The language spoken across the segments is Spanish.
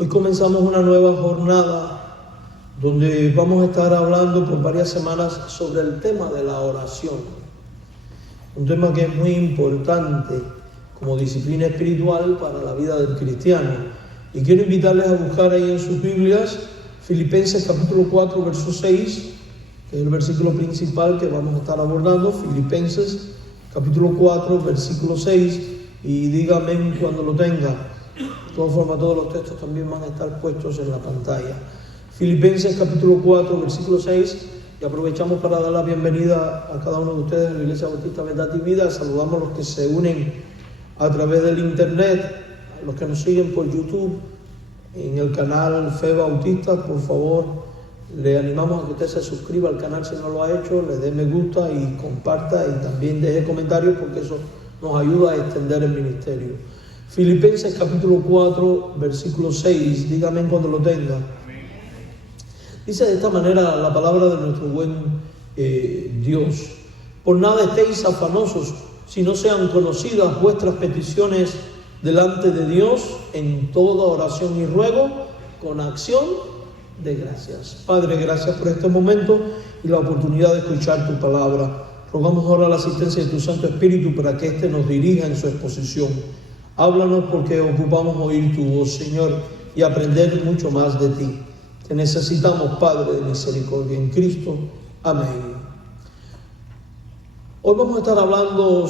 Hoy comenzamos una nueva jornada donde vamos a estar hablando por varias semanas sobre el tema de la oración. Un tema que es muy importante como disciplina espiritual para la vida del cristiano. Y quiero invitarles a buscar ahí en sus Biblias Filipenses capítulo 4, verso 6, que es el versículo principal que vamos a estar abordando. Filipenses capítulo 4, versículo 6, y dígame cuando lo tenga. De todas formas, todos los textos también van a estar puestos en la pantalla. Filipenses capítulo 4, versículo 6, y aprovechamos para dar la bienvenida a cada uno de ustedes en la Iglesia Bautista Verdad y Vida. Saludamos a los que se unen a través del internet, a los que nos siguen por YouTube, en el canal Fe Bautista. Por favor, le animamos a que usted se suscriba al canal si no lo ha hecho, le dé me gusta y comparta, y también deje comentarios, porque eso nos ayuda a extender el ministerio. Filipenses capítulo 4, versículo 6, dígame cuando lo tenga. Dice de esta manera la palabra de nuestro buen Dios: por nada estéis afanosos, si no sean conocidas vuestras peticiones delante de Dios en toda oración y ruego, con acción de gracias. Padre, gracias por este momento y la oportunidad de escuchar tu palabra. Rogamos ahora la asistencia de tu Santo Espíritu para que éste nos dirija en su exposición. Háblanos, porque ocupamos oír tu voz, Señor, y aprender mucho más de ti. Te necesitamos, Padre de misericordia, en Cristo. Amén. Hoy vamos a estar hablando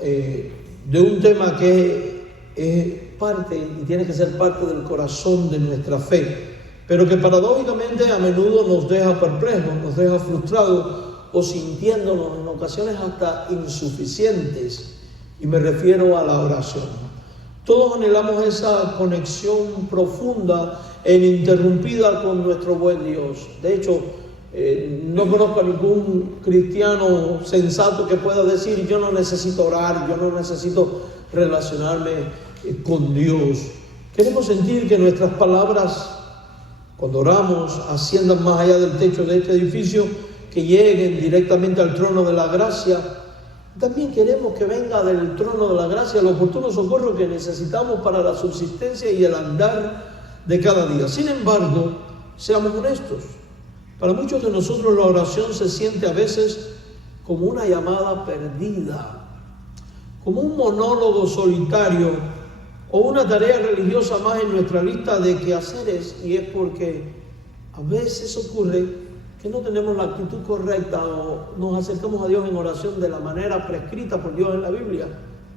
de un tema que es parte y tiene que ser parte del corazón de nuestra fe, pero que paradójicamente a menudo nos deja perplejos, nos deja frustrados o sintiéndonos en ocasiones hasta insuficientes, y me refiero a la oración. Todos anhelamos esa conexión profunda e ininterrumpida con nuestro buen Dios. De hecho, no conozco a ningún cristiano sensato que pueda decir: yo no necesito orar, yo no necesito relacionarme con Dios. Queremos sentir que nuestras palabras, cuando oramos, asciendan más allá del techo de este edificio, que lleguen directamente al trono de la gracia. También queremos que venga del trono de la gracia el oportuno socorro que necesitamos para la subsistencia y el andar de cada día. Sin embargo, seamos honestos, para muchos de nosotros la oración se siente a veces como una llamada perdida, como un monólogo solitario o una tarea religiosa más en nuestra lista de quehaceres, y es porque a veces ocurre que no tenemos la actitud correcta o nos acercamos a Dios en oración de la manera prescrita por Dios en la Biblia.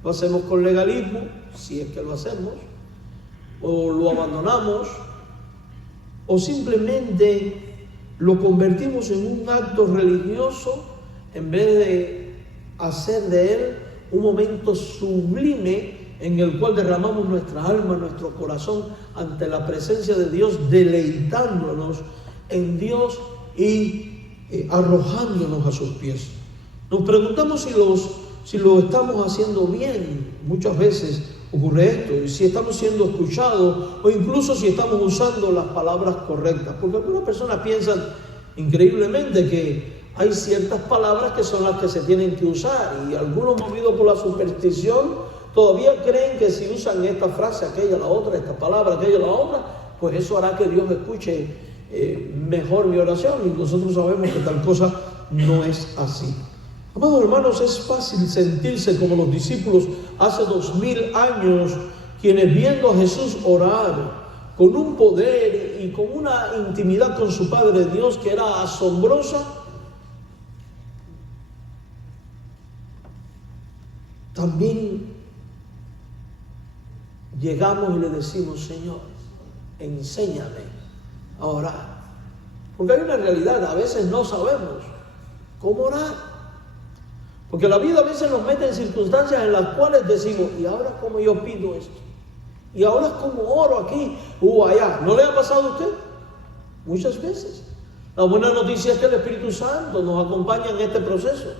Lo hacemos con legalismo, si es que lo hacemos, o lo abandonamos, o simplemente lo convertimos en un acto religioso en vez de hacer de él un momento sublime en el cual derramamos nuestra alma, nuestro corazón ante la presencia de Dios, deleitándonos en Dios y arrojándonos a sus pies. Nos preguntamos si lo estamos haciendo bien. Muchas veces ocurre esto, y si estamos siendo escuchados, o incluso si estamos usando las palabras correctas, porque algunas personas piensan increíblemente que hay ciertas palabras que son las que se tienen que usar, y algunos, movidos por la superstición, todavía creen que si usan esta frase, aquella, la otra, esta palabra, aquella, la otra, pues eso hará que Dios escuche mejor mi oración, y nosotros sabemos que tal cosa no es así. Amados hermanos, es fácil sentirse como los discípulos hace 2000 años, quienes viendo a Jesús orar con un poder y con una intimidad con su Padre Dios que era asombrosa, también llegamos y le decimos: Señor, enséñame a orar. Porque hay una realidad, a veces no sabemos cómo orar, porque la vida a veces nos mete en circunstancias en las cuales decimos: ¿y ahora cómo yo pido esto? ¿Y ahora cómo oro aquí o allá? ¿No le ha pasado a usted? Muchas veces. La buena noticia es que el Espíritu Santo nos acompaña en este proceso.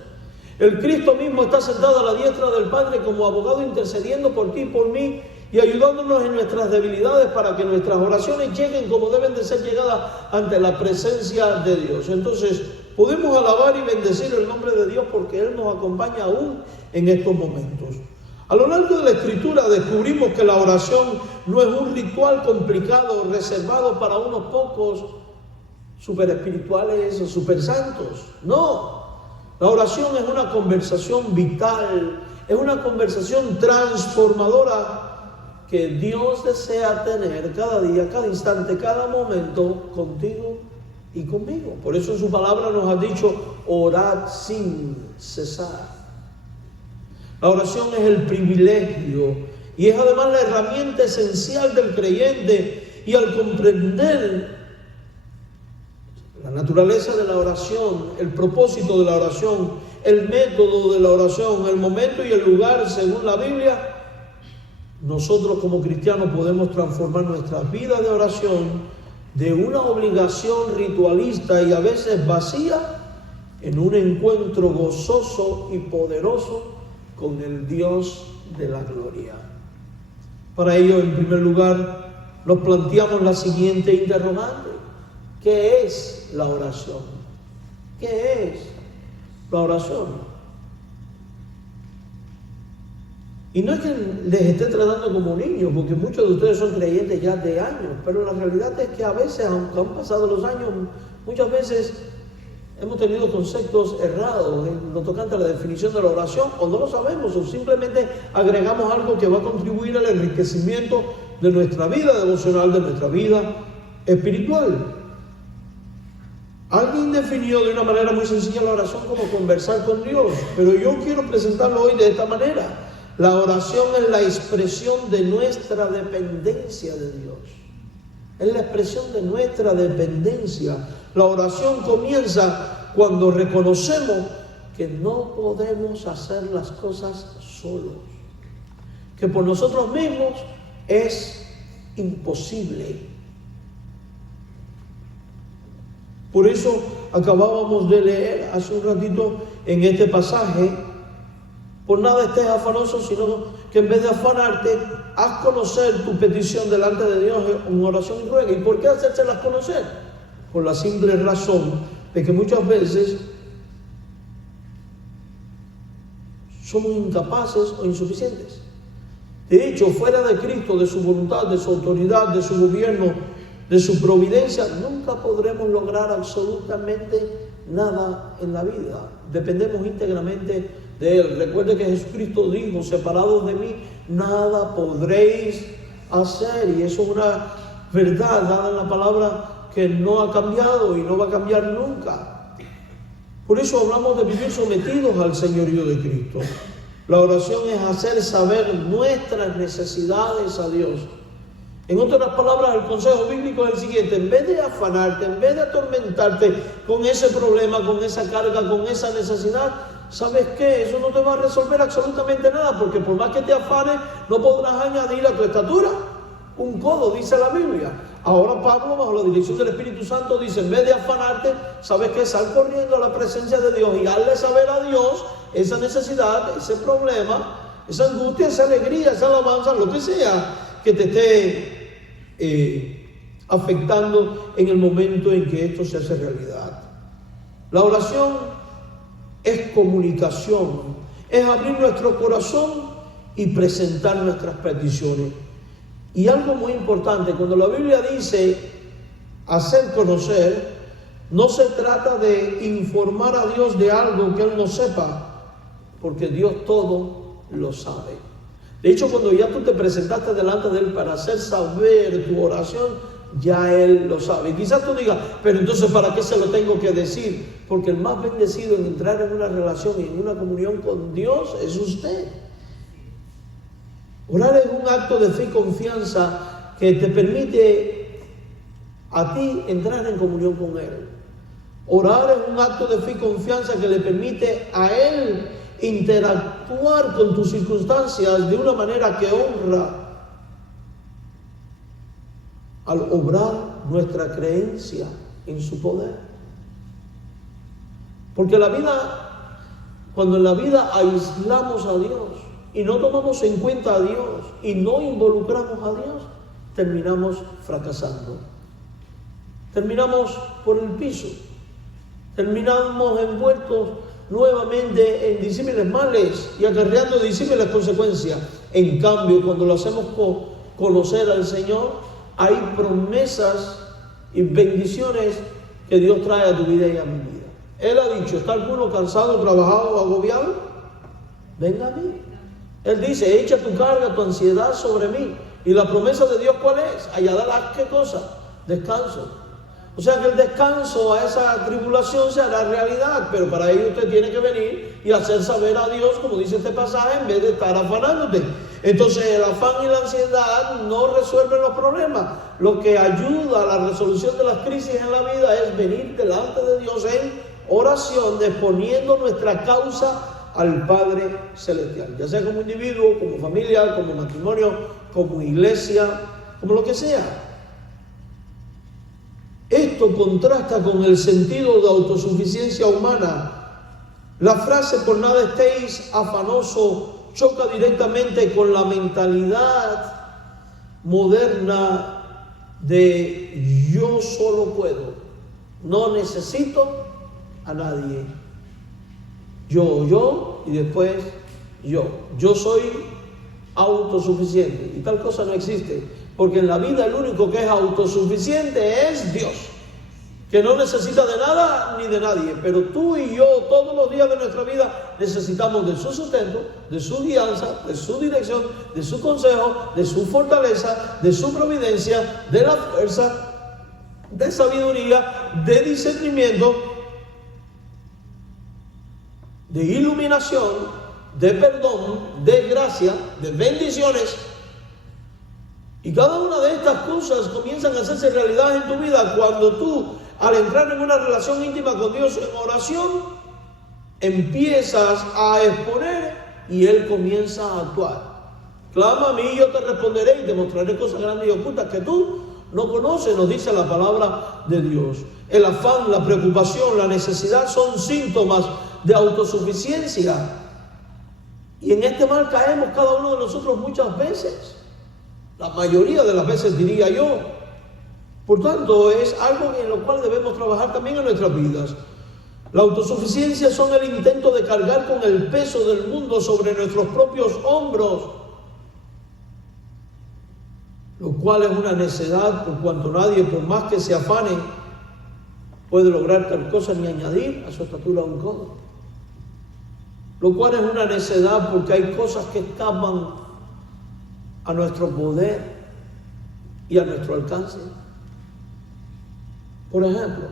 El Cristo mismo está sentado a la diestra del Padre como abogado, intercediendo por ti y por mí, y ayudándonos en nuestras debilidades para que nuestras oraciones lleguen como deben de ser llegadas ante la presencia de Dios. Entonces, podemos alabar y bendecir el nombre de Dios porque Él nos acompaña aún en estos momentos. A lo largo de la Escritura descubrimos que la oración no es un ritual complicado reservado para unos pocos super espirituales o super santos. No, la oración es una conversación vital, es una conversación transformadora que Dios desea tener cada día, cada instante, cada momento contigo y conmigo. Por eso en su palabra nos ha dicho: orad sin cesar. La oración es el privilegio y es además la herramienta esencial del creyente, y al comprender la naturaleza de la oración, el propósito de la oración, el método de la oración, el momento y el lugar según la Biblia, nosotros como cristianos podemos transformar nuestra vida de oración de una obligación ritualista y a veces vacía en un encuentro gozoso y poderoso con el Dios de la gloria. Para ello, en primer lugar, nos planteamos la siguiente interrogante: ¿qué es la oración? ¿Qué es la oración? Y no es que les esté tratando como niños, porque muchos de ustedes son creyentes ya de años, pero la realidad es que a veces, aunque han pasado los años, muchas veces hemos tenido conceptos errados en lo tocante a la definición de la oración, o no lo sabemos, o simplemente agregamos algo que va a contribuir al enriquecimiento de nuestra vida devocional, de nuestra vida espiritual. Alguien definió de una manera muy sencilla la oración como conversar con Dios, pero yo quiero presentarlo hoy de esta manera. La oración es la expresión de nuestra dependencia de Dios. Es la expresión de nuestra dependencia. La oración comienza cuando reconocemos que no podemos hacer las cosas solos, que por nosotros mismos es imposible. Por eso acabábamos de leer hace un ratito en este pasaje: por nada estés afanoso, sino que en vez de afanarte, haz conocer tu petición delante de Dios en oración y ruega. ¿Y por qué hacérselas conocer? Por la simple razón de que muchas veces somos incapaces o insuficientes. De hecho, fuera de Cristo, de su voluntad, de su autoridad, de su gobierno, de su providencia, nunca podremos lograr absolutamente nada en la vida. Dependemos íntegramente de Él. Recuerde que Jesucristo dijo: separados de mí, nada podréis hacer. Y eso es una verdad dada en la palabra que no ha cambiado y no va a cambiar nunca. Por eso hablamos de vivir sometidos al señorío de Cristo. La oración es hacer saber nuestras necesidades a Dios. En otras palabras, el consejo bíblico es el siguiente: en vez de afanarte, en vez de atormentarte con ese problema, con esa carga, con esa necesidad, ¿sabes qué? Eso no te va a resolver absolutamente nada, porque por más que te afanes, no podrás añadir a tu estatura un codo, dice la Biblia. Ahora Pablo, bajo la dirección del Espíritu Santo, dice: en vez de afanarte, ¿sabes qué? Sal corriendo a la presencia de Dios y hazle saber a Dios esa necesidad, ese problema, esa angustia, esa alegría, esa alabanza, lo que sea que te esté afectando en el momento en que esto se hace realidad. La oración es comunicación, es abrir nuestro corazón y presentar nuestras peticiones. Y algo muy importante, cuando la Biblia dice hacer conocer, no se trata de informar a Dios de algo que Él no sepa, porque Dios todo lo sabe. De hecho, cuando ya tú te presentaste delante de Él para hacer saber tu oración, ya Él lo sabe. Y quizás tú digas: pero entonces, ¿para qué se lo tengo que decir? Porque el más bendecido en entrar en una relación y en una comunión con Dios es usted. Orar es un acto de fe y confianza que te permite a ti entrar en comunión con Él. Orar es un acto de fe y confianza que le permite a Él interactuar con tus circunstancias de una manera que honra al obrar nuestra creencia en su poder. Porque cuando en la vida aislamos a Dios y no tomamos en cuenta a Dios y no involucramos a Dios, terminamos fracasando. Terminamos por el piso. Terminamos envueltos nuevamente en disímiles males y acarreando disímiles consecuencias. En cambio, cuando lo hacemos conocer al Señor, hay promesas y bendiciones que Dios trae a tu vida y a mi vida. Él ha dicho: ¿está alguno cansado, trabajado, agobiado? Venga a mí. Él dice: echa tu carga, tu ansiedad sobre mí. Y la promesa de Dios, ¿cuál es? Allá dará, ¿qué cosa? Descanso. O sea que el descanso a esa tribulación se hará realidad, pero para ello usted tiene que venir y hacer saber a Dios, como dice este pasaje, en vez de estar afanándote. Entonces el afán y la ansiedad no resuelven los problemas. Lo que ayuda a la resolución de las crisis en la vida es venir delante de Dios en oración, exponiendo nuestra causa al Padre Celestial, ya sea como individuo, como familia, como matrimonio, como iglesia, como lo que sea. Esto contrasta con el sentido de autosuficiencia humana. La frase "por nada estéis afanoso" choca directamente con la mentalidad moderna de yo solo puedo, no necesito a nadie. Yo y después yo soy autosuficiente, y tal cosa no existe, porque en la vida el único que es autosuficiente es Dios, que no necesita de nada ni de nadie. Pero tú y yo todos los días de nuestra vida necesitamos de su sustento, de su guianza, de su dirección, de su consejo, de su fortaleza, de su providencia, de la fuerza, de sabiduría, de discernimiento, de iluminación, de perdón, de gracia, de bendiciones. Y cada una de estas cosas comienzan a hacerse realidad en tu vida cuando tú, al entrar en una relación íntima con Dios en oración, empiezas a exponer y Él comienza a actuar. Clama a mí y yo te responderé y te mostraré cosas grandes y ocultas que tú no conoces, nos dice la palabra de Dios. El afán, la preocupación, la necesidad son síntomas de autosuficiencia. Y en este mal caemos cada uno de nosotros muchas veces. La mayoría de las veces, diría yo. Por tanto, es algo en lo cual debemos trabajar también en nuestras vidas. La autosuficiencia son el intento de cargar con el peso del mundo sobre nuestros propios hombros, lo cual es una necedad, por cuanto nadie, por más que se afane, puede lograr tal cosa ni añadir a su estatura un codo. Lo cual es una necedad porque hay cosas que escapan a nuestro poder y a nuestro alcance. Por ejemplo,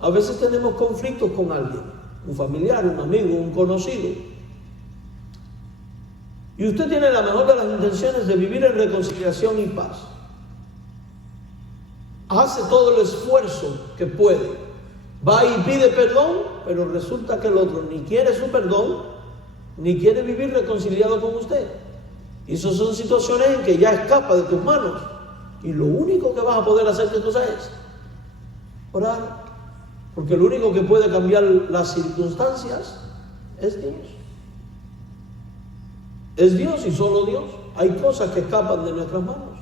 a veces tenemos conflictos con alguien, un familiar, un amigo, un conocido, y usted tiene la mejor de las intenciones de vivir en reconciliación y paz. Hace todo el esfuerzo que puede, va y pide perdón, pero resulta que el otro ni quiere su perdón, ni quiere vivir reconciliado con usted. Y esas son situaciones en que ya escapa de tus manos. Y lo único que vas a poder hacer, ¿qué cosa es? Orar. Porque lo único que puede cambiar las circunstancias es Dios. Es Dios y solo Dios. Hay cosas que escapan de nuestras manos.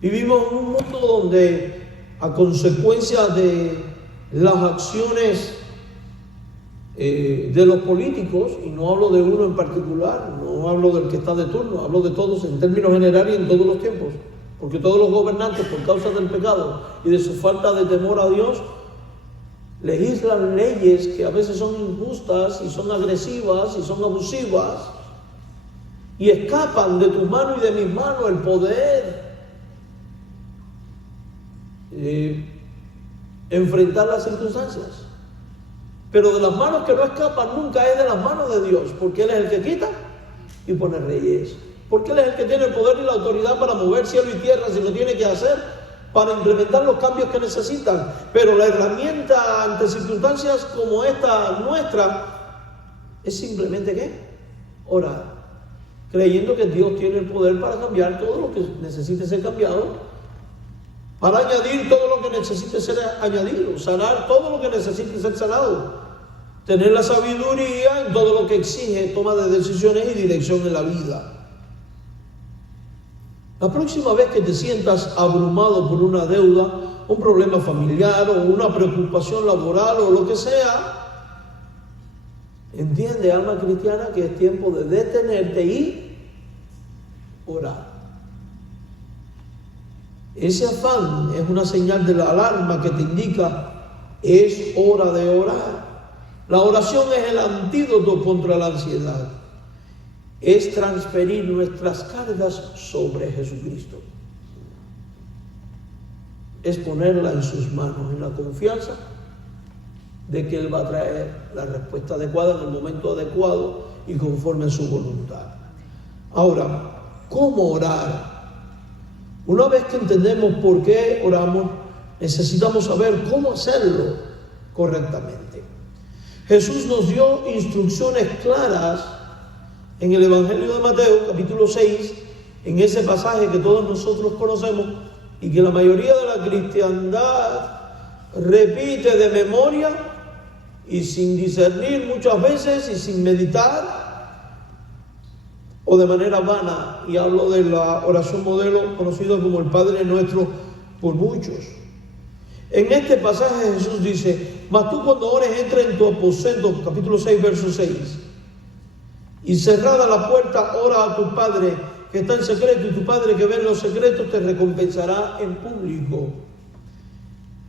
Vivimos en un mundo donde, a consecuencia de las acciones de los políticos, y no hablo de uno en particular, no hablo del que está de turno, hablo de todos en términos generales y en todos los tiempos, porque todos los gobernantes, por causa del pecado y de su falta de temor a Dios, legislan leyes que a veces son injustas y son agresivas y son abusivas, y escapan de tu mano y de mi mano el poder enfrentar las circunstancias. Pero de las manos que no escapan nunca es de las manos de Dios, porque Él es el que quita y pone reyes, porque Él es el que tiene el poder y la autoridad para mover cielo y tierra si lo tiene que hacer, para implementar los cambios que necesitan. Pero la herramienta ante circunstancias como esta nuestra es simplemente ¿qué? Orar, creyendo que Dios tiene el poder para cambiar todo lo que necesite ser cambiado, para añadir todo lo que necesite ser añadido, sanar todo lo que necesite ser sanado, tener la sabiduría en todo lo que exige toma de decisiones y dirección en la vida. La próxima vez que te sientas abrumado por una deuda, un problema familiar o una preocupación laboral o lo que sea, Entiende, alma cristiana, que es tiempo de detenerte y orar. Ese afán es una señal de la alarma que te indica es hora de orar. La oración es el antídoto contra la ansiedad. Es transferir nuestras cargas sobre Jesucristo. Es ponerla en sus manos, en la confianza de que Él va a traer la respuesta adecuada en el momento adecuado y conforme a su voluntad. Ahora, ¿cómo orar? Una vez que entendemos por qué oramos, necesitamos saber cómo hacerlo correctamente. Jesús nos dio instrucciones claras en el Evangelio de Mateo, capítulo 6, en ese pasaje que todos nosotros conocemos y que la mayoría de la cristiandad repite de memoria y sin discernir muchas veces y sin meditar o de manera vana. Y hablo de la oración modelo conocido como el Padre Nuestro por muchos. En este pasaje Jesús dice: mas tú cuando ores entra en tu aposento, capítulo 6, verso 6, y cerrada la puerta ora a tu Padre que está en secreto, y tu Padre que ve en los secretos te recompensará en público.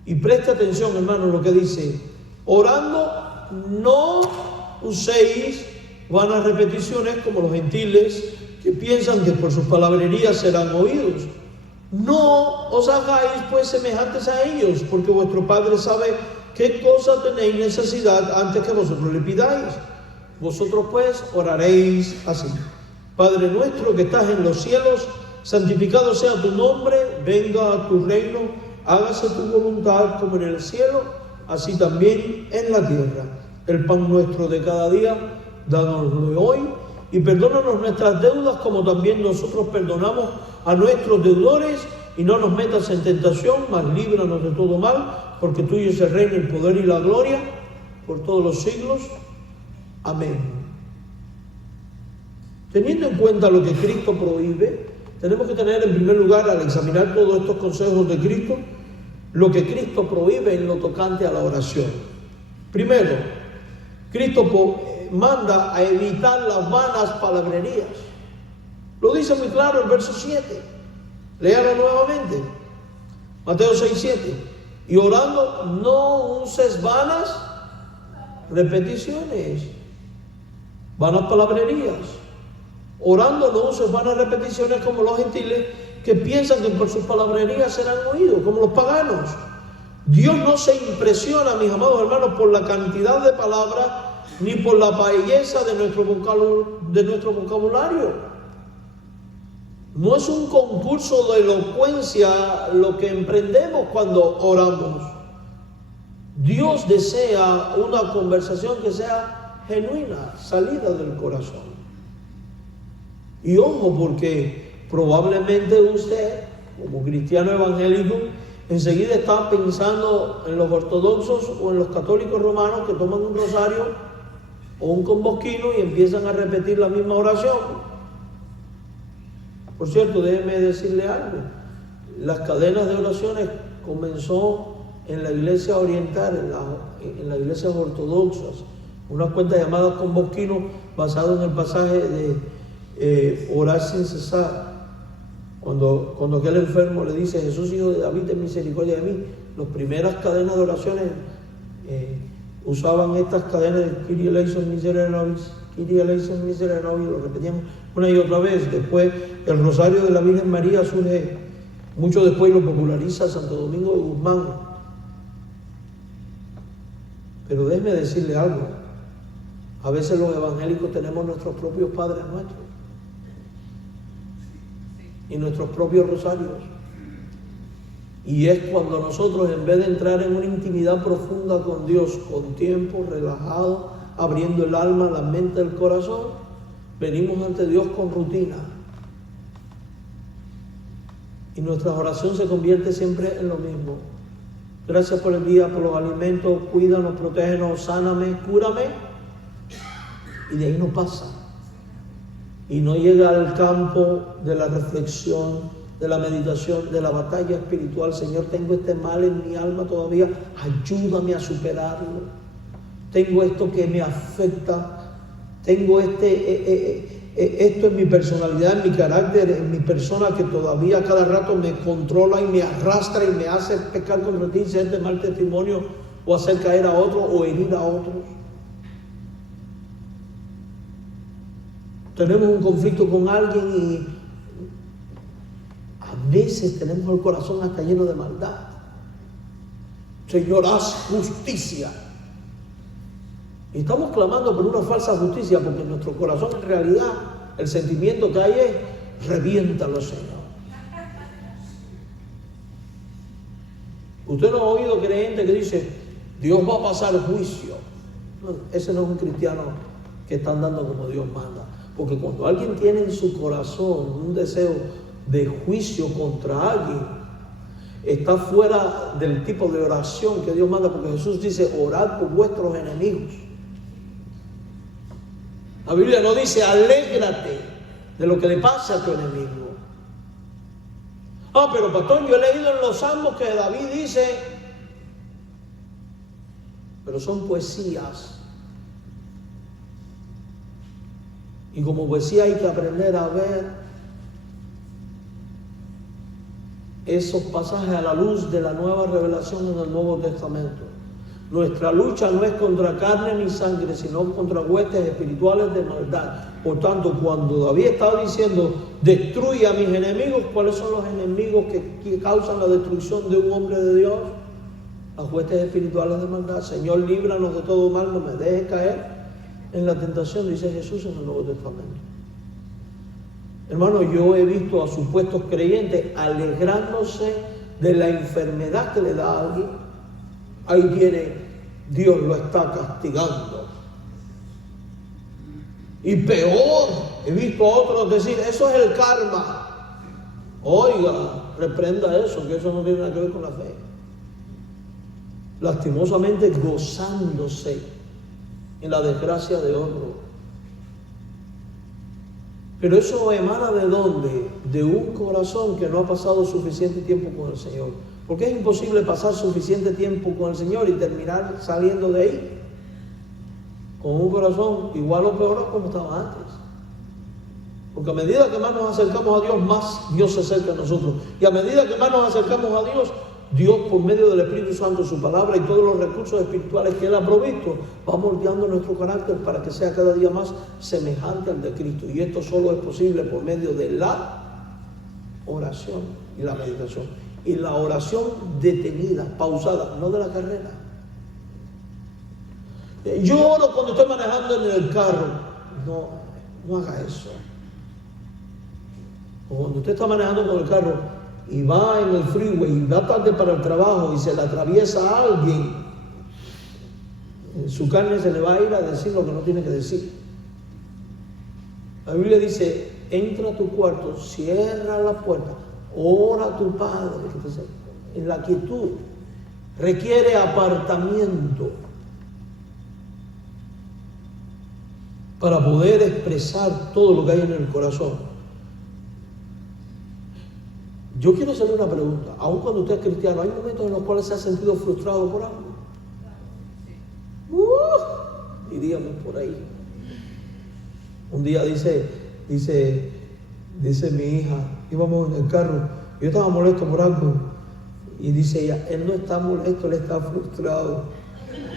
Y presta atención, hermano, lo que dice: orando no uséis vanas repeticiones como los gentiles que piensan que por sus palabrerías serán oídos. No os hagáis pues semejantes a ellos, porque vuestro Padre sabe qué cosa tenéis necesidad antes que vosotros le pidáis. Vosotros pues oraréis así: Padre nuestro que estás en los cielos, santificado sea tu nombre, venga a tu reino, hágase tu voluntad como en el cielo, así también en la tierra. El pan nuestro de cada día, dánoslo hoy, y perdónanos nuestras deudas como también nosotros perdonamos a nuestros deudores, y no nos metas en tentación, mas líbranos de todo mal, porque tuyo es el reino, el poder y la gloria por todos los siglos. Amén. Teniendo en cuenta lo que Cristo prohíbe, tenemos que tener en primer lugar, al examinar todos estos consejos de Cristo, lo que Cristo prohíbe en lo tocante a la oración. Primero, Cristo manda a evitar las vanas palabrerías. Lo dice muy claro el verso 7. Léalo nuevamente. Mateo 6, 7. Y orando no uses vanas repeticiones, vanas palabrerías. Orando no uses vanas repeticiones como los gentiles que piensan que por sus palabrerías serán oídos, como los paganos. Dios no se impresiona, mis amados hermanos, por la cantidad de palabras ni por la belleza de nuestro vocabulario. No es un concurso de elocuencia lo que emprendemos cuando oramos. Dios desea una conversación que sea genuina, salida del corazón. Y ojo, porque probablemente usted, como cristiano evangélico, enseguida está pensando en los ortodoxos o en los católicos romanos que toman un rosario o un convosquino y empiezan a repetir la misma oración. Por cierto, déjeme decirle algo. Las cadenas de oraciones comenzó en la iglesia oriental, en las iglesias ortodoxas, una cuenta llamada convosquino, basado en el pasaje de orar sin cesar. Cuando aquel enfermo le dice: Jesús, hijo de David, ten misericordia de mí, las primeras cadenas de oraciones usaban estas cadenas de Kyrie eleison miserere nobis, Kyrie eleison miserere nobis, lo repetíamos una y otra vez. Después el rosario de la Virgen María surge mucho después y lo populariza Santo Domingo de Guzmán. Pero déjeme decirle algo: a veces los evangélicos tenemos nuestros propios padres nuestros y nuestros propios rosarios. Y es cuando nosotros, en vez de entrar en una intimidad profunda con Dios, con tiempo, relajado, abriendo el alma, la mente, el corazón, venimos ante Dios con rutina. Y nuestra oración se convierte siempre en lo mismo: gracias por el día, por los alimentos, cuídanos, protégenos, sáname, cúrame. Y de ahí no pasa. Y no llega al campo de la reflexión, de la meditación, de la batalla espiritual. Señor, tengo este mal en mi alma todavía, ayúdame a superarlo. Tengo esto que me afecta, tengo esto en mi personalidad, en mi carácter, en mi persona, que todavía cada rato me controla y me arrastra y me hace pecar contra ti, ser de mal testimonio o hacer caer a otro o herir a otros. Tenemos un conflicto con alguien y a veces tenemos el corazón hasta lleno de maldad. Señor, haz justicia. Y estamos clamando por una falsa justicia porque en nuestro corazón, en realidad, el sentimiento que hay es: reviéntalo, Señor. Usted no ha oído creyente que dice: Dios va a pasar juicio. No, ese no es un cristiano que está andando como Dios manda. Porque cuando alguien tiene en su corazón un deseo de juicio contra alguien, está fuera del tipo de oración que Dios manda, porque Jesús dice: orad por vuestros enemigos. La Biblia no dice: alégrate de lo que le pasa a tu enemigo. Pero pastor, yo he leído en los Salmos que David dice, pero son poesías. Y como poesía hay que aprender a ver esos pasajes a la luz de la nueva revelación en el Nuevo Testamento. Nuestra lucha no es contra carne ni sangre, sino contra huestes espirituales de maldad. Por tanto, cuando David estaba diciendo: destruye a mis enemigos, ¿cuáles son los enemigos que causan la destrucción de un hombre de Dios? Las huestes espirituales de maldad. Señor, líbranos de todo mal, no me dejes caer en la tentación, dice Jesús en el Nuevo Testamento. Hermano, yo he visto a supuestos creyentes alegrándose de la enfermedad que le da a alguien. Ahí viene, Dios lo está castigando. Y peor, he visto a otros decir: eso es el karma. Oiga, reprenda eso, que eso no tiene nada que ver con la fe. Lastimosamente gozándose en la desgracia de otro. Pero eso emana ¿de dónde? De un corazón que no ha pasado suficiente tiempo con el Señor. Porque es imposible pasar suficiente tiempo con el Señor y terminar saliendo de ahí con un corazón igual o peor a como estaba antes. Porque a medida que más nos acercamos a Dios, más Dios se acerca a nosotros. Y a medida que más nos acercamos a Dios, Dios, por medio del Espíritu Santo, su palabra y todos los recursos espirituales que Él ha provisto, va moldeando nuestro carácter para que sea cada día más semejante al de Cristo. Y esto solo es posible por medio de la oración y la meditación. Y la oración detenida, pausada, no de la carrera. Yo oro cuando estoy manejando en el carro. No haga eso. O cuando usted está manejando con el carro y va en el freeway y va tarde para el trabajo y se le atraviesa a alguien, su carne se le va a ir a decir lo que no tiene que decir. La Biblia dice: entra a tu cuarto, cierra la puerta, ora a tu Padre que te cerca. En la quietud requiere apartamiento para poder expresar todo lo que hay en el corazón. Yo quiero hacerle una pregunta. Aun cuando usted es cristiano, ¿hay momentos en los cuales se ha sentido frustrado por algo? Diríamos por ahí. Un día dice mi hija, íbamos en el carro, yo estaba molesto por algo, y dice ella: él no está molesto, él está frustrado.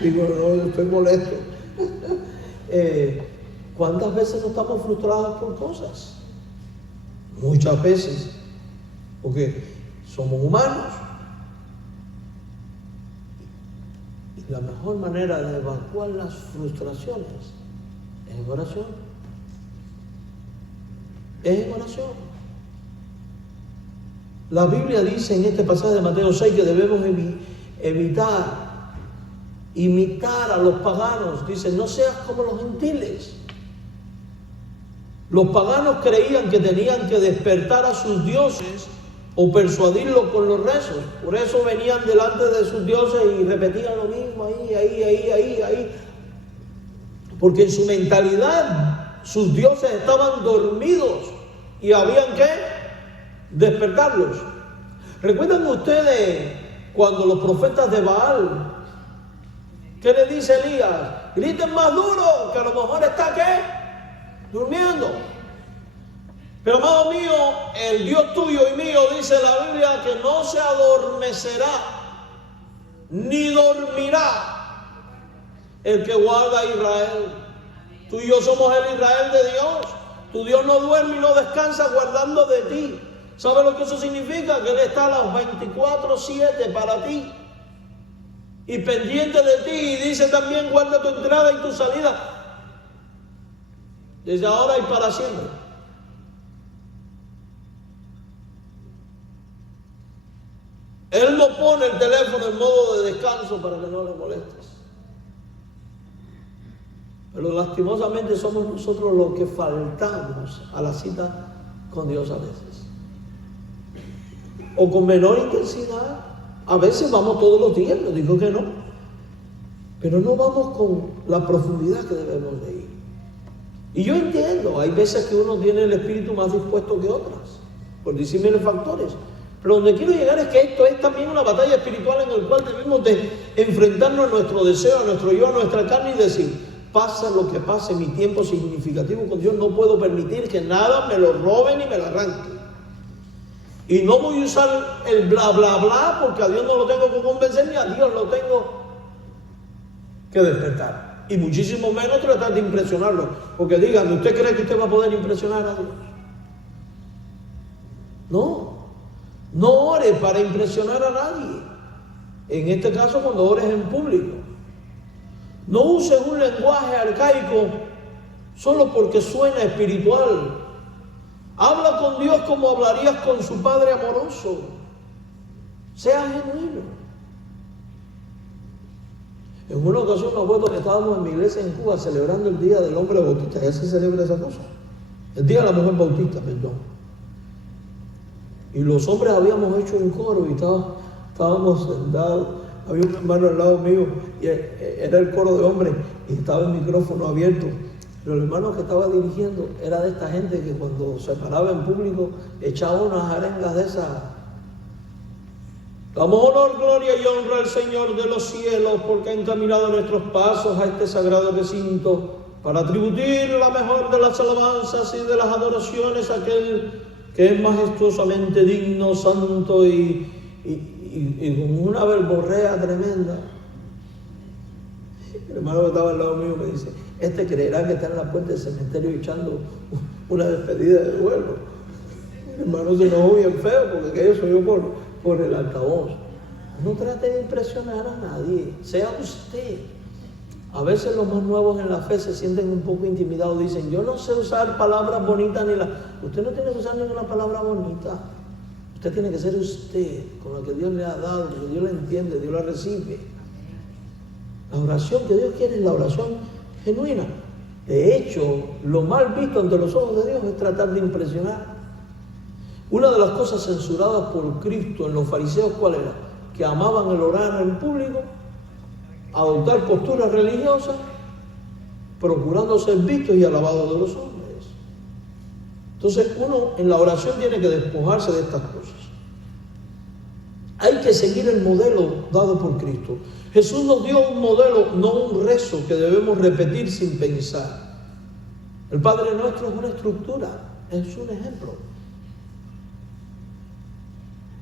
Digo: no, yo estoy molesto. ¿Cuántas veces no estamos frustrados por cosas? Muchas veces. Porque somos humanos. Y la mejor manera de evacuar las frustraciones es en oración. Es en oración. La Biblia dice en este pasaje de Mateo 6 que debemos imitar a los paganos. Dice: no seas como los gentiles. Los paganos creían que tenían que despertar a sus dioses o persuadirlos con los rezos. Por eso venían delante de sus dioses y repetían lo mismo ahí. Porque en su mentalidad sus dioses estaban dormidos y habían que despertarlos. ¿Recuerdan ustedes cuando los profetas de Baal, qué le dice Elías? Griten más duro, que a lo mejor está, ¿qué? Durmiendo. Pero, amado mío, el Dios tuyo y mío, dice la Biblia, que no se adormecerá, ni dormirá el que guarda a Israel. Tú y yo somos el Israel de Dios. Tu Dios no duerme y no descansa guardando de ti. ¿Sabes lo que eso significa? Que Él está a las 24/7 para ti. Y pendiente de ti. Y dice también, guarda tu entrada y tu salida. Desde ahora y para siempre. Él no pone el teléfono en modo de descanso para que no le molestes. Pero lastimosamente somos nosotros los que faltamos a la cita con Dios a veces. O con menor intensidad. A veces vamos todos los días, no digo que no. Pero no vamos con la profundidad que debemos de ir. Y yo entiendo, hay veces que uno tiene el espíritu más dispuesto que otras, por disímiles factores. Pero donde quiero llegar es que esto es también una batalla espiritual en la cual debemos de enfrentarnos a nuestro deseo, a nuestro yo, a nuestra carne y decir, pasa lo que pase, mi tiempo significativo con Dios, no puedo permitir que nada me lo robe ni me lo arranque. Y no voy a usar el bla, bla, bla, porque a Dios no lo tengo que convencer, ni a Dios lo tengo que despertar. Y muchísimo menos tratar de impresionarlo. Porque digan, ¿usted cree que usted va a poder impresionar a Dios? No ore para impresionar a nadie. En este caso, cuando ores en público. No uses un lenguaje arcaico solo porque suena espiritual. Habla con Dios como hablarías con su Padre amoroso. Sea genuino. En una ocasión me acuerdo que estábamos en mi iglesia en Cuba celebrando el Día del Hombre Bautista. Ya se celebra esa cosa. El Día de la Mujer Bautista, perdón. Y los hombres habíamos hecho un coro y estábamos sentados. Había un hermano al lado mío y era el coro de hombres y estaba el micrófono abierto. Pero el hermano que estaba dirigiendo era de esta gente que cuando se paraba en público echaba unas arengas de esas. Damos honor, gloria y honra al Señor de los cielos porque ha encaminado nuestros pasos a este sagrado recinto para atribuir la mejor de las alabanzas y de las adoraciones a aquel que es majestuosamente digno, santo y con una verborrea tremenda. El hermano que estaba al lado mío me dice, creerá que está en la puerta del cementerio echando una despedida de duelo. El hermano se enojó bien feo porque aquello soy yo por el altavoz. No trate de impresionar a nadie, sea usted. A veces los más nuevos en la fe se sienten un poco intimidados, dicen, yo no sé usar palabras bonitas ni Usted no tiene que usar ninguna palabra bonita. Usted tiene que ser usted, con lo que Dios le ha dado, que Dios la entiende, Dios la recibe. La oración que Dios quiere es la oración genuina. De hecho, lo mal visto ante los ojos de Dios es tratar de impresionar. Una de las cosas censuradas por Cristo en los fariseos, ¿cuál era? Que amaban el orar en público, adoptar posturas religiosas, procurando ser vistos y alabados de los hombres. Entonces uno en la oración tiene que despojarse de estas cosas. Hay que seguir el modelo dado por Cristo. Jesús nos dio un modelo, no un rezo que debemos repetir sin pensar. El Padre Nuestro es una estructura, es un ejemplo.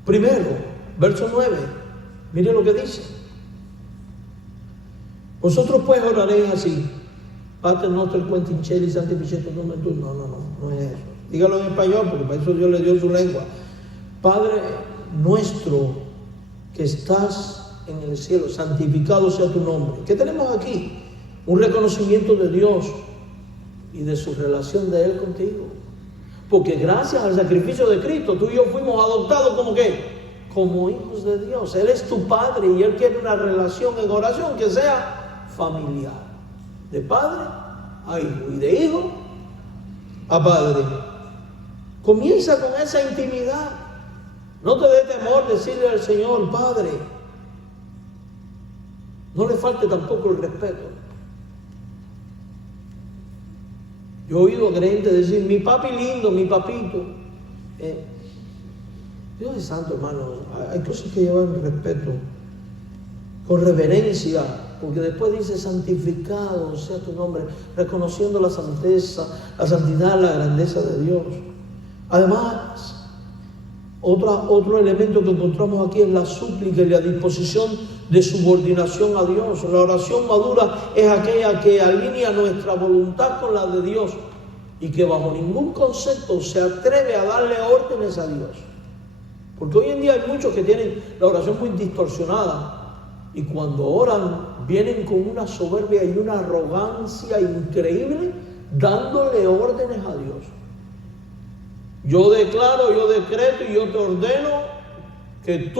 Primero, verso 9, mire lo que dice. Vosotros pues oraréis así. Pater Noster Quentincelli Sanctificetur Nomen Tuum. No es eso. Dígalo en español porque para eso Dios le dio su lengua. Padre nuestro que estás en el cielo, santificado sea tu nombre. ¿Qué tenemos aquí? Un reconocimiento de Dios y de su relación de Él contigo. Porque gracias al sacrificio de Cristo, tú y yo fuimos adoptados como ¿qué? Como hijos de Dios. Él es tu Padre y Él quiere una relación en oración que sea familiar. De padre a hijo y de hijo a padre. Comienza con esa intimidad. No te dé temor decirle al Señor, Padre. No le falte tampoco el respeto. Yo he oído creyentes decir, mi papi lindo, mi papito. Dios es santo, hermano. Hay cosas que llevan respeto, con reverencia. porque después dice santificado sea tu nombre, reconociendo la santidad, la grandeza de Dios. Además, otro elemento que encontramos aquí es la súplica y la disposición de subordinación a Dios. La oración madura es aquella que alinea nuestra voluntad con la de Dios y que bajo ningún concepto se atreve a darle órdenes a Dios. Porque hoy en día hay muchos que tienen la oración muy distorsionada y cuando oran vienen con una soberbia y una arrogancia increíble dándole órdenes a Dios. Yo declaro, yo decreto y yo te ordeno que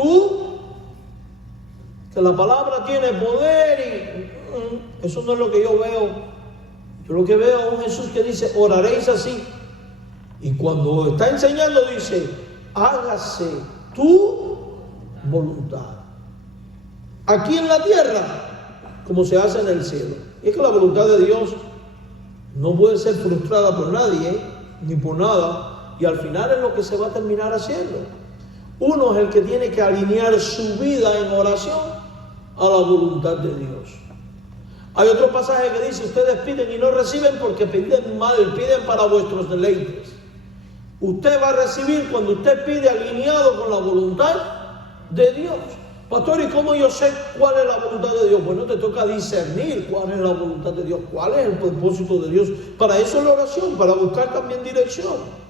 la palabra tiene poder y eso no es lo que yo veo. Yo lo que veo es un Jesús que dice, oraréis así. Y cuando está enseñando dice, hágase tu voluntad. Aquí en la tierra, como se hace en el cielo. Y es que la voluntad de Dios no puede ser frustrada por nadie, ni por nada. Y al final es lo que se va a terminar haciendo. Uno es el que tiene que alinear su vida en oración a la voluntad de Dios. Hay otro pasaje que dice, ustedes piden y no reciben porque piden mal, piden para vuestros deleites. Usted va a recibir cuando usted pide alineado con la voluntad de Dios. Pastor, ¿y cómo yo sé cuál es la voluntad de Dios? Bueno, te toca discernir cuál es la voluntad de Dios, cuál es el propósito de Dios. Para eso es la oración, para buscar también dirección.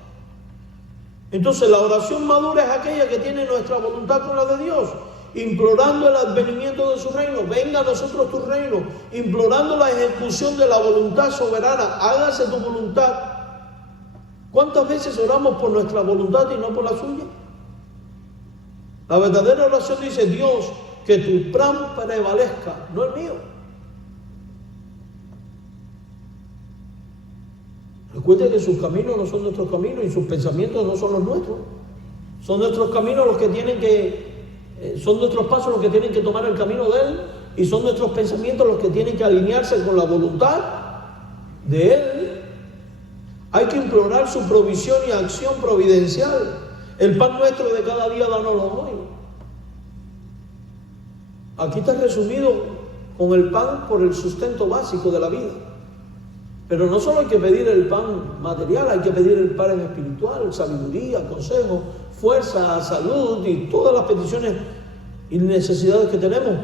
Entonces la oración madura es aquella que tiene nuestra voluntad con la de Dios, implorando el advenimiento de su reino. Venga a nosotros tu reino, implorando la ejecución de la voluntad soberana. Hágase tu voluntad. ¿Cuántas veces oramos por nuestra voluntad y no por la suya? La verdadera oración dice, Dios, que tu plan prevalezca, no el mío. Recuerde que sus caminos no son nuestros caminos y sus pensamientos no son los nuestros. Son nuestros caminos los que tienen que, son nuestros pasos los que tienen que tomar el camino de Él y son nuestros pensamientos los que tienen que alinearse con la voluntad de Él. Hay que implorar su provisión y acción providencial. El pan nuestro de cada día dánoslo hoy. Aquí está resumido con el pan por el sustento básico de la vida. Pero no solo hay que pedir el pan material, hay que pedir el pan espiritual, sabiduría, consejo, fuerza, salud y todas las peticiones y necesidades que tenemos.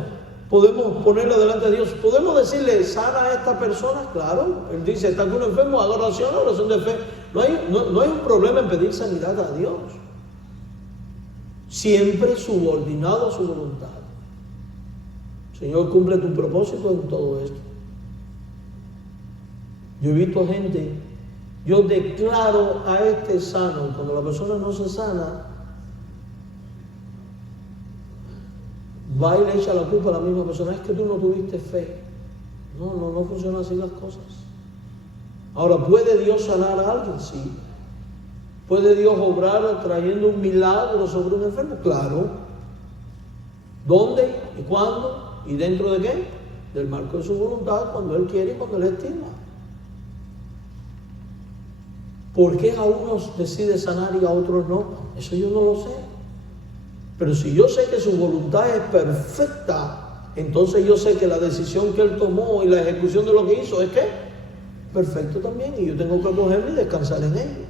Podemos ponerle delante de Dios. Podemos decirle, sana a esta persona, claro. Él dice, está con un enfermo, haga oración de fe. No hay un problema en pedir sanidad a Dios. Siempre subordinado a su voluntad. Señor, cumple tu propósito en todo esto. Yo he visto gente, yo declaro a este sano, y cuando la persona no se sana, va y le echa la culpa a la misma persona. Es que tú no tuviste fe. No funcionan así las cosas. Ahora, ¿puede Dios sanar a alguien? Sí. ¿Puede Dios obrar trayendo un milagro sobre un enfermo? Claro. ¿Dónde y cuándo? ¿Y dentro de qué? Del marco de su voluntad, cuando Él quiere y cuando Él estima. ¿Por qué a unos decide sanar y a otros no? Eso yo no lo sé. Pero si yo sé que su voluntad es perfecta, entonces yo sé que la decisión que Él tomó y la ejecución de lo que hizo es ¿qué? Perfecto también. Y yo tengo que cogerme y descansar en ello.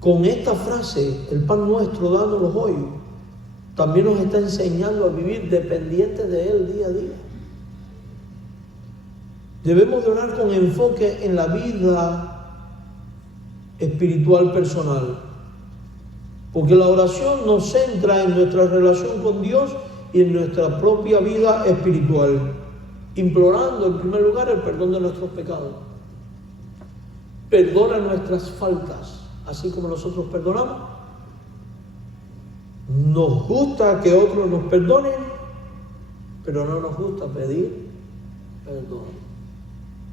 Con esta frase, el pan nuestro, dándonos hoy, también nos está enseñando a vivir dependientes de Él día a día. Debemos de orar con enfoque en la vida espiritual personal, porque la oración nos centra en nuestra relación con Dios y en nuestra propia vida espiritual, implorando en primer lugar el perdón de nuestros pecados. Perdona nuestras faltas, así como nosotros perdonamos. Nos gusta que otros nos perdonen, pero no nos gusta pedir perdón.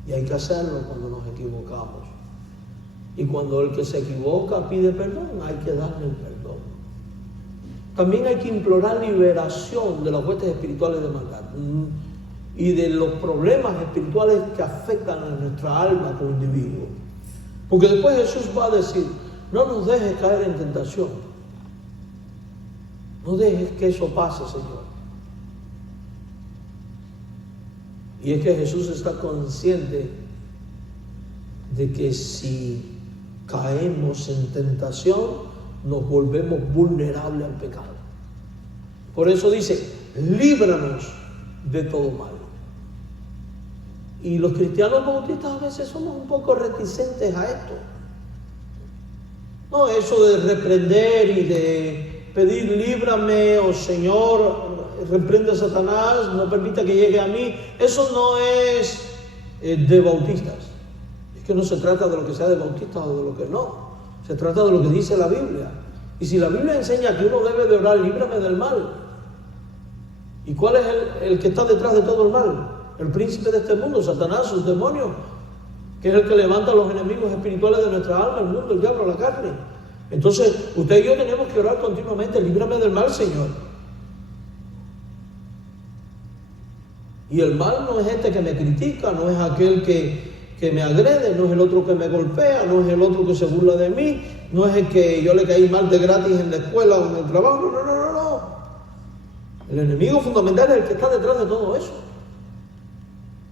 Y hay que hacerlo cuando nos equivocamos. Y cuando el que se equivoca pide perdón, hay que darle el perdón. También hay que implorar liberación de las huestes espirituales de maldad y de los problemas espirituales que afectan a nuestra alma como individuo. Porque después Jesús va a decir, no nos dejes caer en tentación. No dejes que eso pase, Señor. Y es que Jesús está consciente de que si caemos en tentación, nos volvemos vulnerables al pecado. Por eso dice, líbranos de todo mal. Y los cristianos bautistas a veces somos un poco reticentes a esto. No, eso de reprender y de pedir líbrame, oh Señor, reprende a Satanás, no permita que llegue a mí. Eso no es de bautistas. Es que no se trata de lo que sea de bautistas o de lo que no. Se trata de lo que dice la Biblia. Y si la Biblia enseña que uno debe de orar, líbrame del mal. ¿Y cuál es el que está detrás de todo el mal? El príncipe de este mundo, Satanás, sus demonios, que es el que levanta a los enemigos espirituales de nuestra alma, el mundo, el diablo, la carne. Entonces, usted y yo tenemos que orar continuamente, líbrame del mal, Señor. Y el mal no es este que me critica, no es aquel que me agrede, no es el otro que me golpea, no es el otro que se burla de mí, no es el que yo le caí mal de gratis en la escuela o en el trabajo, no. El enemigo fundamental es el que está detrás de todo eso.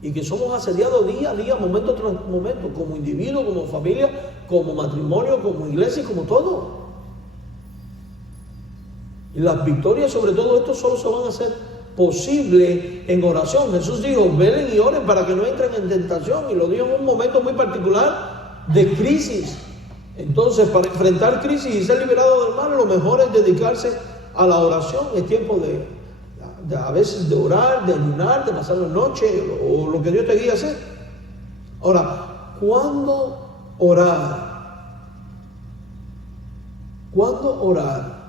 Y que somos asediados día a día, momento tras momento, como individuo, como familia, como matrimonio, como iglesia y como todo. Y las victorias sobre todo esto solo se van a hacer posible en oración. Jesús dijo, velen y oren para que no entren en tentación. Y lo dijo en un momento muy particular de crisis. Entonces, para enfrentar crisis y ser liberado del mal, lo mejor es dedicarse a la oración. Es tiempo de a veces de orar, de ayunar, de pasar la noche o lo que Dios te guíe a hacer. Ahora, ¿cuándo orar? ¿Cuándo orar?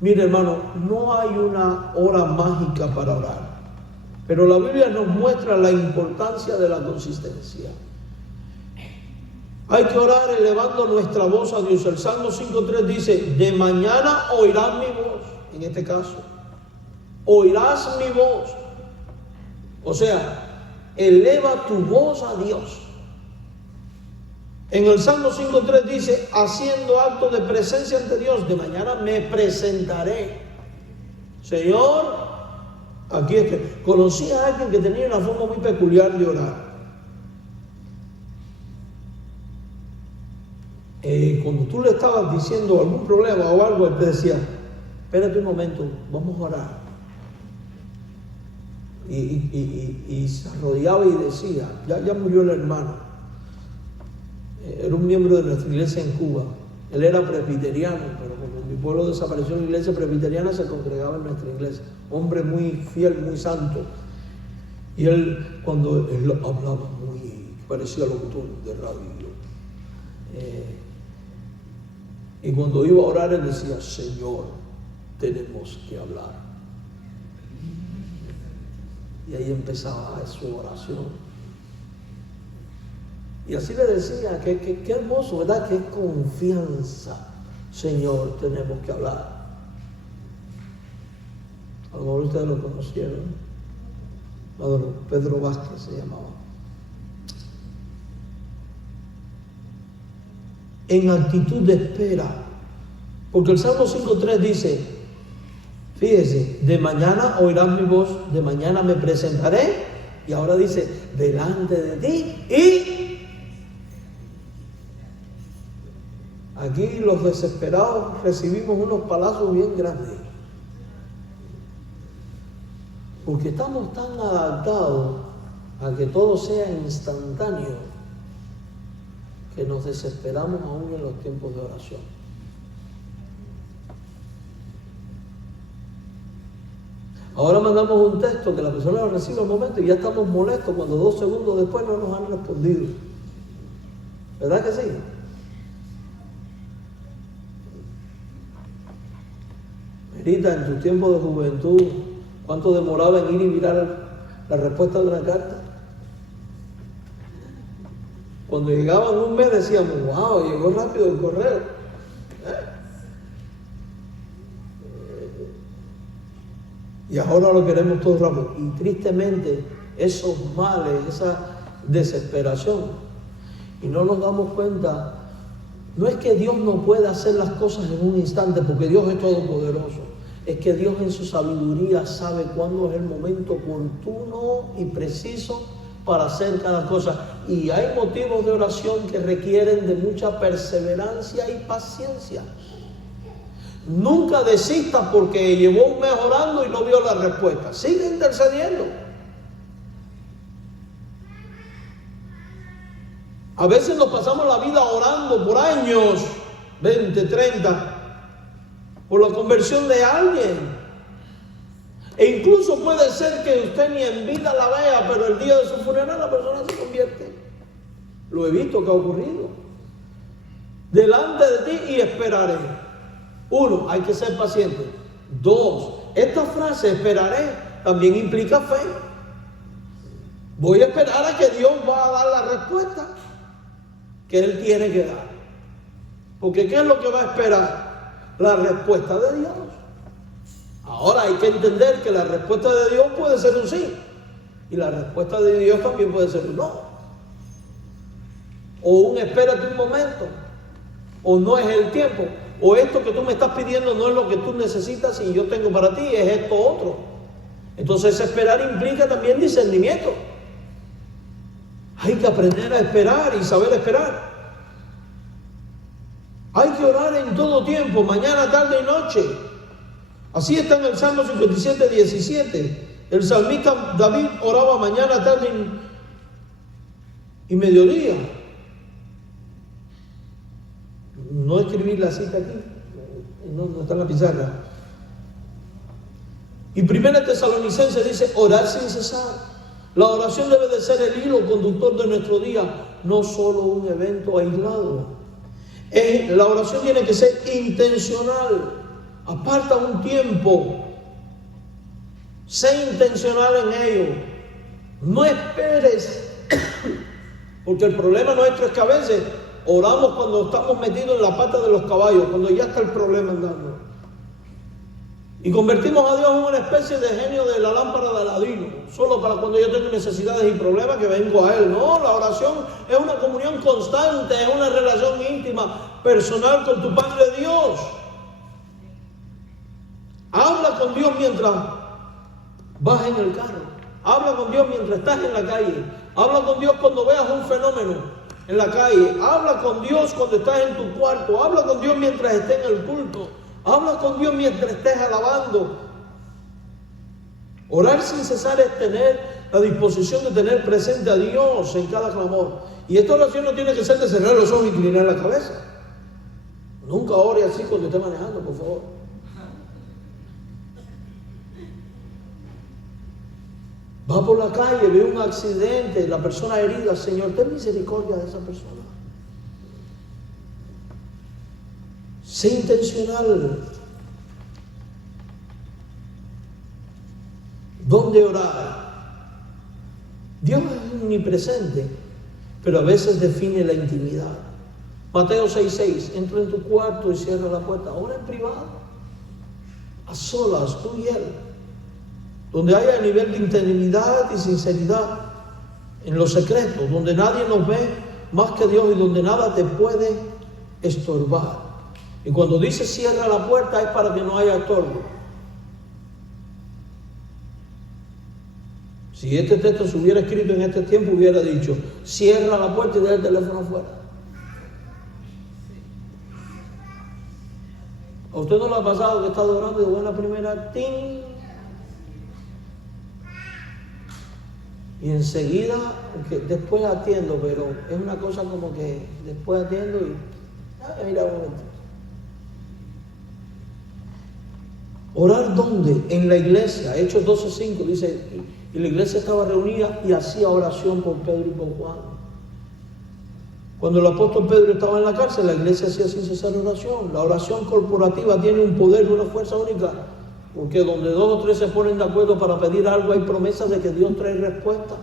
Mire, hermano, no hay una hora mágica para orar, pero la Biblia nos muestra la importancia de la consistencia. Hay que orar elevando nuestra voz a Dios. El Salmo 5.3 dice, de mañana oirás mi voz, en este caso. Oirás mi voz. O sea, eleva tu voz a Dios. En el Salmo 5.3 dice, haciendo acto de presencia ante Dios, de mañana me presentaré. Señor, aquí estoy. Conocí a alguien que tenía una forma muy peculiar de orar. Cuando tú le estabas diciendo algún problema o algo, él te decía, espérate un momento, vamos a orar. Y se arrodillaba y decía, ya murió el hermano, era un miembro de nuestra iglesia en Cuba, él era presbiteriano, pero como en mi pueblo desapareció la iglesia presbiteriana, se congregaba en nuestra iglesia, hombre muy fiel, muy santo, y él, cuando él hablaba muy, parecía locutor de radio, y cuando iba a orar, él decía, Señor, tenemos que hablar. Y ahí empezaba su oración. Y así le decía, qué hermoso, ¿verdad? Qué confianza. Señor, tenemos que hablar. A lo mejor ustedes lo conocieron. Pedro Vázquez se llamaba. En actitud de espera. Porque el Salmo 5.3 dice, fíjese, de mañana oirás mi voz, de mañana me presentaré, y ahora dice, delante de ti, y aquí los desesperados recibimos unos palazos bien grandes, porque estamos tan adaptados a que todo sea instantáneo, que nos desesperamos aún en los tiempos de oración. Ahora mandamos un texto que la persona lo recibe al momento y ya estamos molestos cuando 2 segundos después no nos han respondido. ¿Verdad que sí? Merita, en tu tiempo de juventud, ¿cuánto demoraba en ir y mirar la respuesta de una carta? Cuando llegaban un mes decíamos, wow, llegó rápido el correo. Y ahora lo queremos todo rápido. Y tristemente, esos males, esa desesperación, y no nos damos cuenta, no es que Dios no pueda hacer las cosas en un instante, porque Dios es todopoderoso. Es que Dios en su sabiduría sabe cuándo es el momento oportuno y preciso para hacer cada cosa. Y hay motivos de oración que requieren de mucha perseverancia y paciencia. Nunca desista porque llevó un mes orando y no vio la respuesta. Sigue intercediendo. A veces nos pasamos la vida orando por años, 20, 30, por la conversión de alguien. E incluso puede ser que usted ni en vida la vea, pero el día de su funeral la persona se convierte. Lo he visto que ha ocurrido. Delante de ti y esperaré. 1, hay que ser paciente. 2, esta frase esperaré también implica fe. Voy a esperar a que Dios va a dar la respuesta que Él tiene que dar. Porque ¿qué es lo que va a esperar? La respuesta de Dios. Ahora hay que entender que la respuesta de Dios puede ser un sí. Y la respuesta de Dios también puede ser un no. O un espérate un momento. O no es el tiempo. O esto que tú me estás pidiendo no es lo que tú necesitas y yo tengo para ti, es esto otro. Entonces esperar implica también discernimiento. Hay que aprender a esperar y saber esperar. Hay que orar en todo tiempo, mañana, tarde y noche. Así está en el Salmo 57, 17. El salmista David oraba mañana, tarde y mediodía. No escribí la cita aquí, no está en la pizarra. Y 1 Tesalonicenses dice, orar sin cesar. La oración debe de ser el hilo conductor de nuestro día, no solo un evento aislado. La oración tiene que ser intencional. Aparta un tiempo. Sé intencional en ello. No esperes. Porque el problema nuestro es que a veces oramos cuando estamos metidos en la pata de los caballos, cuando ya está el problema andando. Y convertimos a Dios en una especie de genio de la lámpara de Aladino, solo para cuando yo tengo necesidades y problemas que vengo a Él. No, la oración es una comunión constante, es una relación íntima, personal con tu Padre Dios. Habla con Dios mientras vas en el carro. Habla con Dios mientras estás en la calle. Habla con Dios cuando veas un fenómeno en la calle. Habla con Dios cuando estás en tu cuarto. Habla con Dios mientras estés en el culto. Habla con Dios mientras estés alabando. Orar sin cesar es tener la disposición de tener presente a Dios en cada clamor. Y esta oración no tiene que ser de cerrar los ojos y inclinar la cabeza. Nunca ore así cuando esté manejando, por favor. Va por la calle, ve un accidente, la persona herida. Señor, ten misericordia de esa persona. Sé intencional. ¿Dónde orar? Dios es omnipresente, pero a veces define la intimidad. Mateo 6:6, entra en tu cuarto y cierra la puerta. Ora en privado, a solas, tú y Él. Donde haya nivel de intimidad y sinceridad, en lo secreto, donde nadie nos ve más que Dios y donde nada te puede estorbar. Y cuando dice cierra la puerta es para que no haya estorbo. Si este texto se hubiera escrito en este tiempo, hubiera dicho cierra la puerta y deja el teléfono afuera. ¿A usted no le ha pasado que está orando y de buena primera ¡ting! Y enseguida, porque después atiendo, pero es una cosa como que después atiendo y mira un momento. ¿Orar dónde? En la iglesia. Hechos 12:5 dice, y la iglesia estaba reunida y hacía oración por Pedro y por Juan. Cuando el apóstol Pedro estaba en la cárcel, la iglesia hacía sin cesar oración. La oración corporativa tiene un poder, una fuerza única, porque donde 2 o 3 se ponen de acuerdo para pedir algo, hay promesas de que Dios trae respuesta.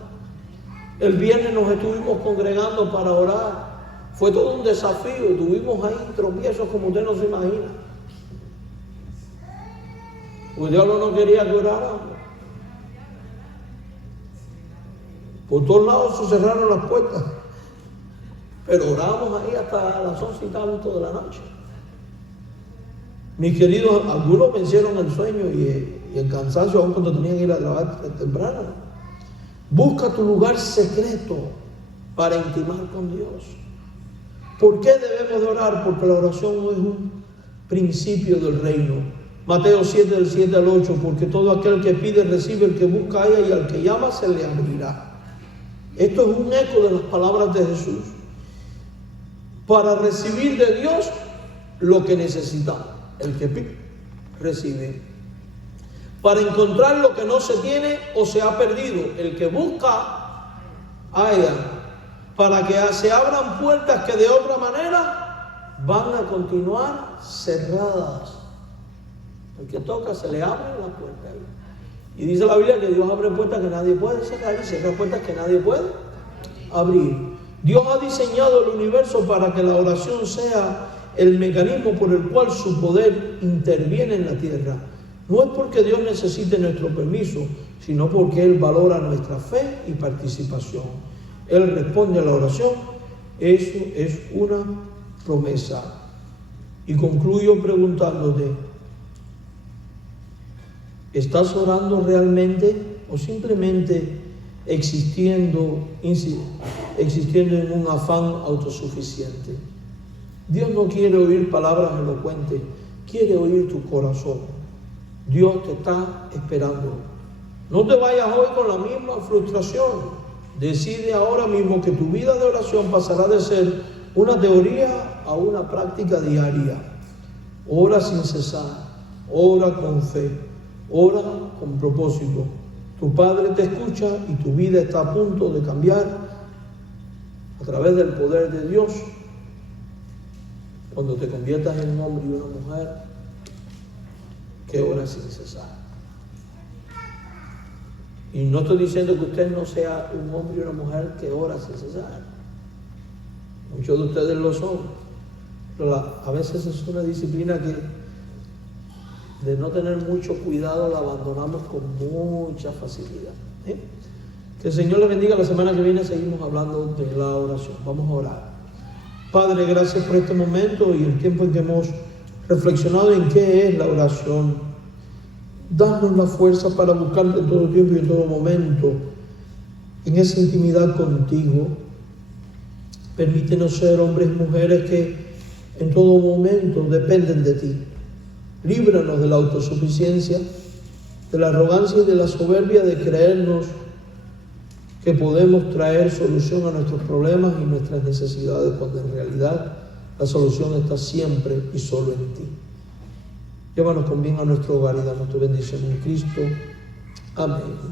El viernes nos estuvimos congregando para orar. Fue todo un desafío y tuvimos ahí tropiezos como usted no se imagina. Pues Dios no quería que oráramos. Por todos lados se cerraron las puertas. Pero oramos ahí hasta las 11 y tanto de la noche. Mis queridos, algunos vencieron el sueño y el cansancio aún cuando tenían que ir a trabajar temprano. Busca tu lugar secreto para intimar con Dios. ¿Por qué debemos de orar? Porque la oración es un principio del reino. Mateo 7, del 7 al 8, porque todo aquel que pide recibe, el que busca halla y al que llama se le abrirá. Esto es un eco de las palabras de Jesús. Para recibir de Dios lo que necesitamos. El que pide, recibe. Para encontrar lo que no se tiene o se ha perdido. El que busca, halla. Para que se abran puertas que de otra manera van a continuar cerradas. El que toca se le abre la puerta. Y dice la Biblia que Dios abre puertas que nadie puede cerrar y cierra puertas que nadie puede abrir. Dios ha diseñado el universo para que la oración sea el mecanismo por el cual su poder interviene en la tierra. No es porque Dios necesite nuestro permiso, sino porque Él valora nuestra fe y participación. Él responde a la oración. Eso es una promesa. Y concluyo preguntándote, ¿estás orando realmente o simplemente existiendo en un afán autosuficiente? Dios no quiere oír palabras elocuentes, quiere oír tu corazón. Dios te está esperando. No te vayas hoy con la misma frustración. Decide ahora mismo que tu vida de oración pasará de ser una teoría a una práctica diaria. Ora sin cesar, ora con fe, ora con propósito. Tu Padre te escucha y tu vida está a punto de cambiar a través del poder de Dios. Cuando te conviertas en un hombre y una mujer que ora sin cesar. Y no estoy diciendo que usted no sea un hombre y una mujer que ora sin cesar. Muchos de ustedes lo son. Pero a veces es una disciplina que, de no tener mucho cuidado, la abandonamos con mucha facilidad. Que el Señor le bendiga. La semana que viene seguimos hablando de la oración. Vamos a orar. Padre, gracias por este momento y el tiempo en que hemos reflexionado en qué es la oración. Danos la fuerza para buscarte en todo tiempo y en todo momento, en esa intimidad contigo. Permítenos ser hombres y mujeres que en todo momento dependen de ti. Líbranos de la autosuficiencia, de la arrogancia y de la soberbia de creernos que podemos traer solución a nuestros problemas y nuestras necesidades, cuando en realidad la solución está siempre y solo en ti. Llévanos con bien a nuestro hogar y danos tu bendición en Cristo. Amén.